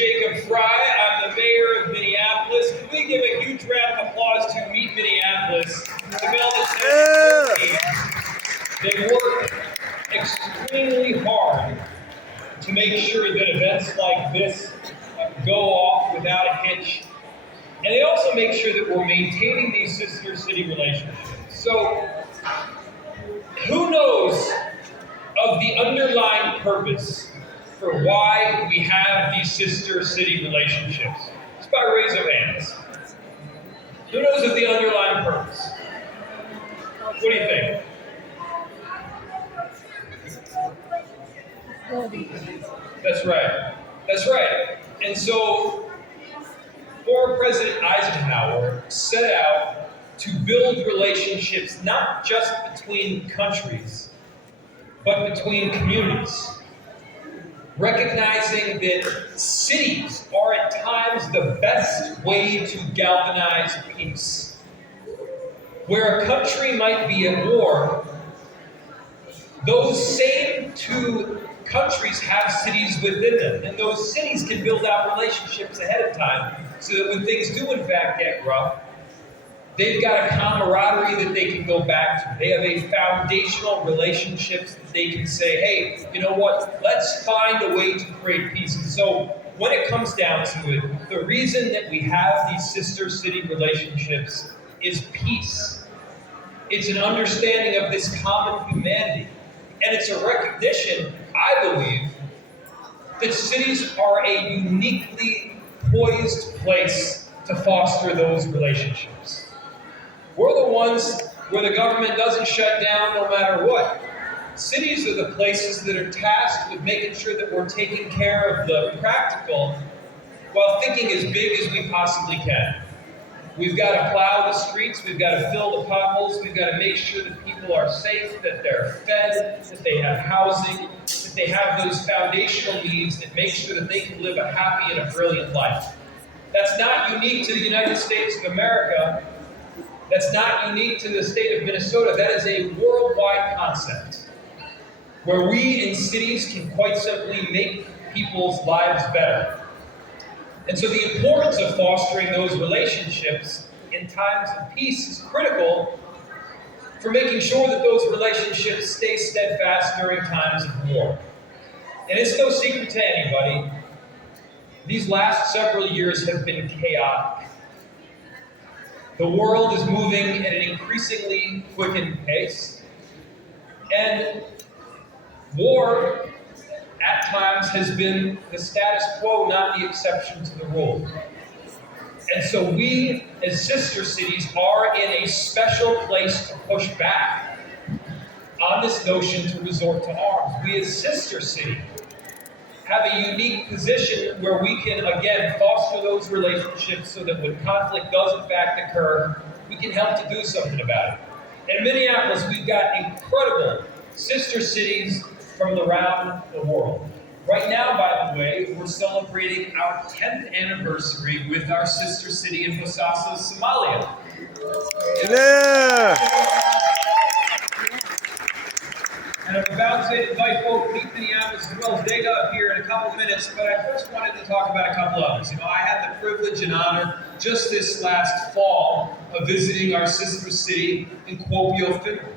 Frey. I'm the mayor of Minneapolis. Can we give a huge round of applause to Meet Minneapolis, the Wellness team? They work extremely hard to make sure that events like this go off without a hitch. And they also make sure that we're maintaining these sister city relationships. So, who knows of the underlying purpose for why we have these sister city relationships? Just by raise of hands. Who knows of the underlying purpose? What do you think? That's right. That's right. And so, former President Eisenhower set out to build relationships not just between countries, but between communities. Recognizing that cities are at times the best way to galvanize peace. Where a country might be at war, those same two countries have cities within them, and those cities can build out relationships ahead of time so that when things do in fact get rough, they've got a camaraderie that they can go back to. They have a foundational relationships that they can say, hey, you know what, let's find a way to create peace. And so when it comes down to it, the reason that we have these sister city relationships is peace. It's an understanding of this common humanity. And it's a recognition, I believe, that cities are a uniquely poised place to foster those relationships. We're the ones where the government doesn't shut down no matter what. Cities are the places that are tasked with making sure that we're taking care of the practical while thinking as big as we possibly can. We've got to plow the streets, we've got to fill the potholes, we've got to make sure that people are safe, that they're fed, that they have housing, that they have those foundational needs that make sure that they can live a happy and a brilliant life. That's not unique to the United States of America. That's not unique to the state of Minnesota. That is a worldwide concept where we in cities can quite simply make people's lives better. And so the importance of fostering those relationships in times of peace is critical for making sure that those relationships stay steadfast during times of war. And it's no secret to anybody, these last several years have been chaotic. The world is moving at an increasingly quickened pace, and war at times has been the status quo, not the exception to the rule. And so we, as sister cities, are in a special place to push back on this notion to resort to arms. We, as sister city, have a unique position where we can, again, foster those relationships so that when conflict does in fact occur, we can help to do something about it. In Minneapolis, we've got incredible sister cities from around the world. Right now, by the way, we're celebrating our 10th anniversary with our sister city in Bosaso, Somalia. Yeah! And I'm about to invite folks to Meet Minneapolis as well as Dega up here in a couple minutes, but I first wanted to talk about a couple others. I had the privilege and honor just this last fall of visiting our sister city in Kuopio, Finland.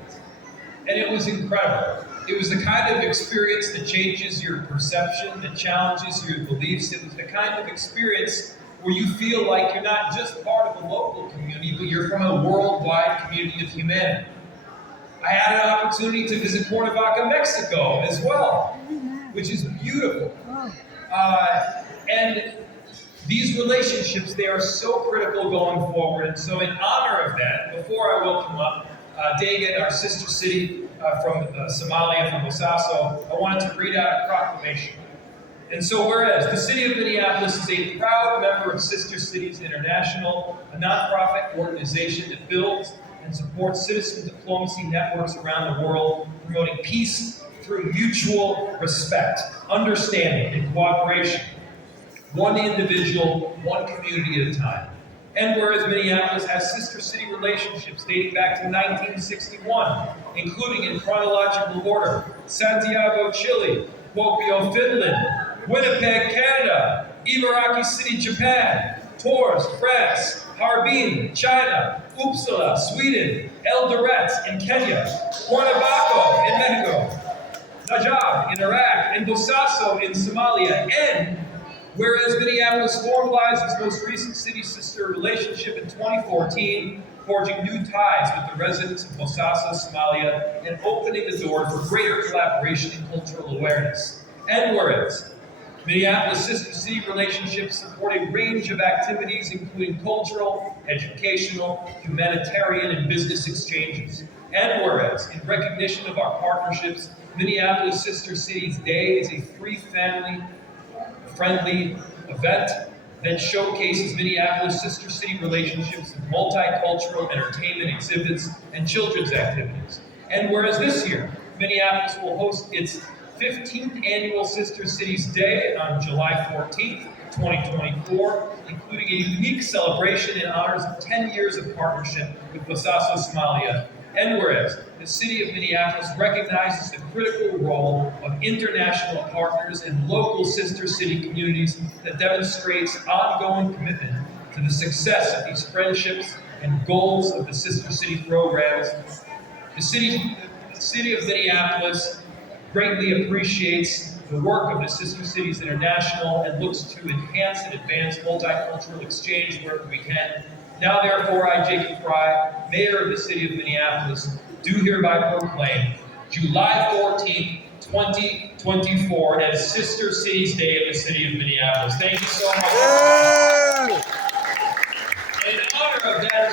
And it was incredible. It was the kind of experience that changes your perception, that challenges your beliefs. It was the kind of experience where you feel like you're not just part of a local community, but you're from a worldwide community of humanity. I had an opportunity to visit Cuernavaca, Mexico as well, which is beautiful. And these relationships, they are so critical going forward. And so in honor of that, before I welcome up Dagan, our sister city from Somalia, from Bosaso, I wanted to read out a proclamation. And so whereas the city of Minneapolis is a proud member of Sister Cities International, a nonprofit organization that builds and supports citizen diplomacy networks around the world, promoting peace through mutual respect, understanding, and cooperation, one individual, one community at a time. And whereas Minneapolis has sister city relationships dating back to 1961, including in chronological order, Santiago, Chile, Kuopio, Finland, Winnipeg, Canada, Ibaraki City, Japan, Tours, France, Harbin, China, Uppsala, Sweden, Eldoret in Kenya, Cuernavaca in Mexico, Najaf in Iraq, and Bosaso in Somalia. And whereas Minneapolis formalized its most recent city-sister relationship in 2014, forging new ties with the residents of Bosaso, Somalia, and opening the door for greater collaboration and cultural awareness. And whereas Minneapolis Sister City relationships support a range of activities, including cultural, educational, humanitarian, and business exchanges. And whereas, in recognition of our partnerships, Minneapolis Sister Cities Day is a free family-friendly event that showcases Minneapolis Sister City relationships with multicultural entertainment exhibits and children's activities. And whereas this year, Minneapolis will host its 15th Annual Sister Cities Day on July 14th, 2024, including a unique celebration in honors of 10 years of partnership with Bosaso, Somalia. And whereas the City of Minneapolis recognizes the critical role of international partners and local sister city communities that demonstrates ongoing commitment to the success of these friendships and goals of the Sister City programs, the City of Minneapolis greatly appreciates the work of the Sister Cities International and looks to enhance and advance multicultural exchange wherever we can. Now, therefore, I, Jacob Frey, Mayor of the City of Minneapolis, do hereby proclaim July 14th, 2024 as Sister Cities Day of the City of Minneapolis. Thank you so much. In honor of that